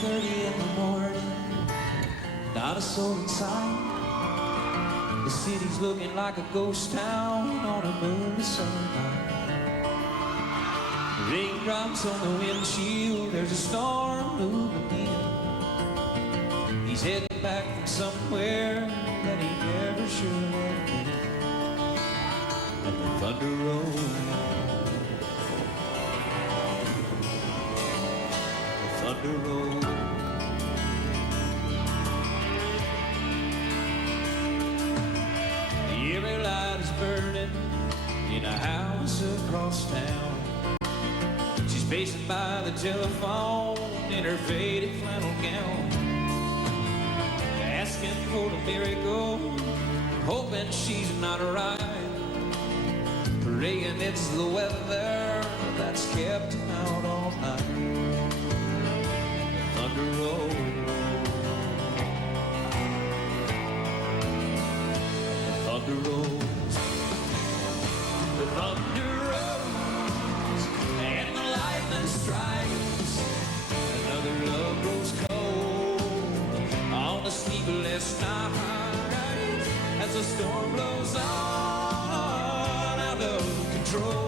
3:30 in the morning, not a soul in sight. The city's looking like a ghost town on a moonless summer night. Raindrops on the windshield, there's a storm moving in. He's heading back from somewhere that he never should have been. And the thunder rolls, the thunder rolls. Every light is burning in a house across town. She's pacing by the telephone in her faded flannel gown, asking for a miracle, hoping she's not right, praying it's the weather that's kept him out all night. The thunder rolls, the thunder rolls, the thunder rolls, and the lightning strikes. Another love grows cold on a sleepless night as the storm blows on out of control.